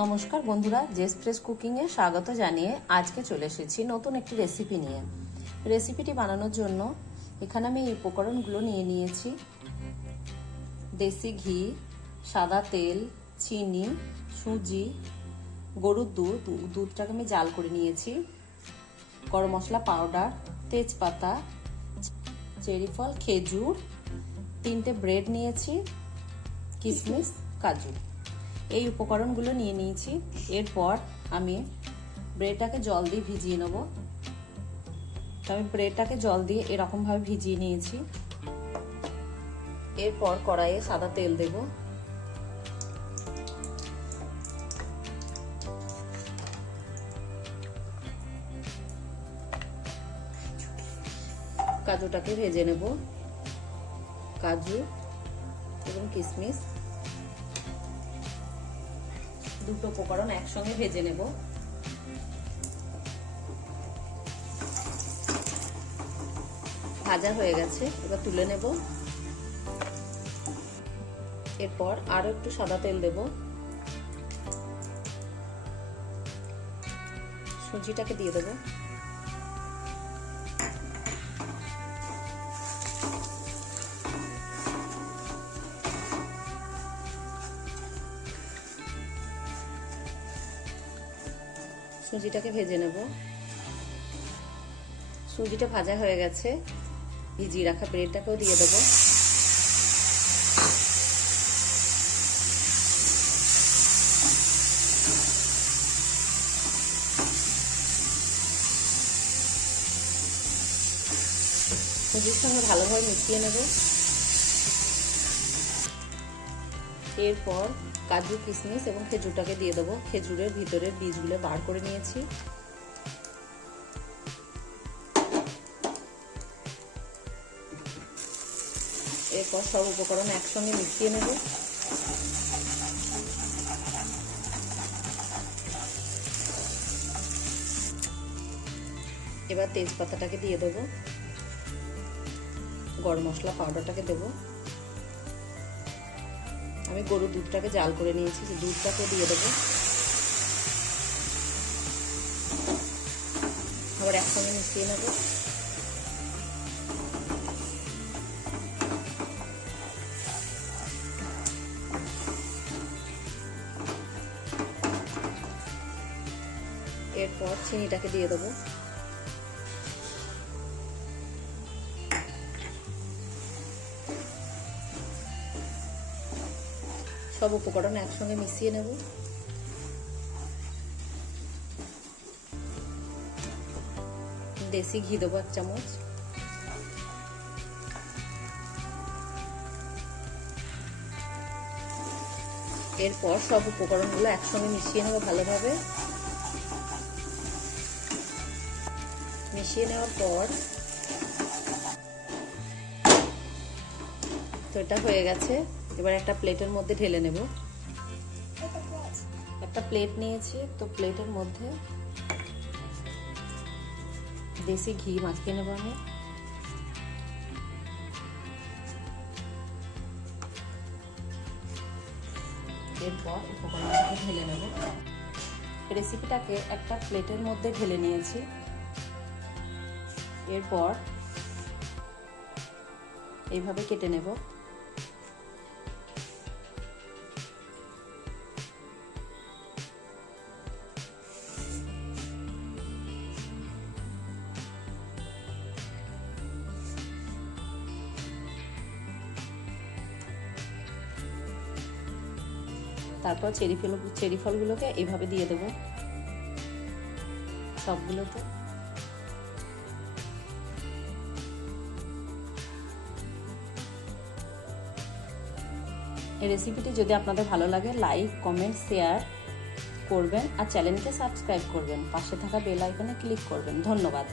নমস্কার বন্ধুরা, JS fresh কুকিংয়ে স্বাগত জানিয়ে আজকে চলে এসেছি নতুন একটি রেসিপি নিয়ে। রেসিপিটি বানানোর জন্য এখানে আমি এই উপকরণগুলো নিয়ে নিয়েছি: দেশি ঘি, সাদা তেল, চিনি, সুজি, গরুর দুধটাকে আমি জাল করে নিয়েছি, গরম মশলা পাউডার, তেজপাতা, চেরি ফল, খেজুর, 3টে ব্রেড নিয়েছি, কিশমিশ, কাজু। এই উপকরণগুলো নিয়ে নিয়েছি। এরপর আমি ব্রেডটাকে জল দিয়ে ভিজিয়ে নেব। আমি ব্রেডটাকে জল দিয়ে এরকম ভাবে ভিজিয়ে নিয়েছি। এরপর কড়াইয়ে সাদা তেল দেব। কাজুটাকে ভেজে নেব। কাজু এবং কিশমিশ দুটো উপকরণ একসঙ্গে ভেজে নেব। ভাজা হয়ে গেছে, এবার তুলে নেব। এরপর আরো একটু সাদা তেল দেব। সুজিটাকে দিয়ে দেব। সুজিটাকে ভেজে নেব। সুজিটা ভাজা হয়ে গেছে, ভিজিয়ে রাখা ব্রেডটাকেও দিয়ে দেবো। সুজির সঙ্গে ভালোভাবে মিশিয়ে নেব। এরপর কাজু, কিশমিশ এবং খেজুরটাকে দিয়ে দেবো। খেজুরের ভিতরের বীজগুলো বার করে নিয়েছি। এরপর সব উপকরণ একসঙ্গে মিশিয়ে নেব। এবার তেজপাতাটাকে দিয়ে দেবো। গরম মশলা পাউডারটাকে দেবো। আমি গরুর দুধটাকে জাল করে নিয়েছি, দুধটাকে দিয়ে দেবো। আবার একসঙ্গে মিশিয়ে নেব। এরপর চিনিটাকে দিয়ে দেবো। সব উপকরণ একসঙ্গে মিশিয়ে নেব। দেশি ঘি দেবো 1 চামচ। এরপর সব উপকরণগুলো একসঙ্গে মিশিয়ে নেব ভালোভাবে। মিশিয়ে নেওয়ার পর তো এটা হয়ে গেছে। এবার একটা প্লেটের মধ্যে ঢেলে নেব। একটা প্লেট নিয়েছি, তো প্লেটের মধ্যে দেশি ঘি মাখিয়ে নেব আমি। এরপর উপকরণটাকে ঢেলে নেব। রেসিপিটাকে একটা প্লেটের মধ্যে ঢেলে নিয়েছি। এরপর এইভাবে কেটে নেব। তারপর চেরি ফলগুলোকে এইভাবে দিয়ে দেবো সবগুলোতে। এই রেসিপিটি যদি আপনাদের ভালো লাগে, লাইক, কমেন্ট, শেয়ার করবেন আর চ্যানেলকে সাবস্ক্রাইব করবেন। পাশে থাকা বেল আইকনে ক্লিক করবেন। ধন্যবাদ।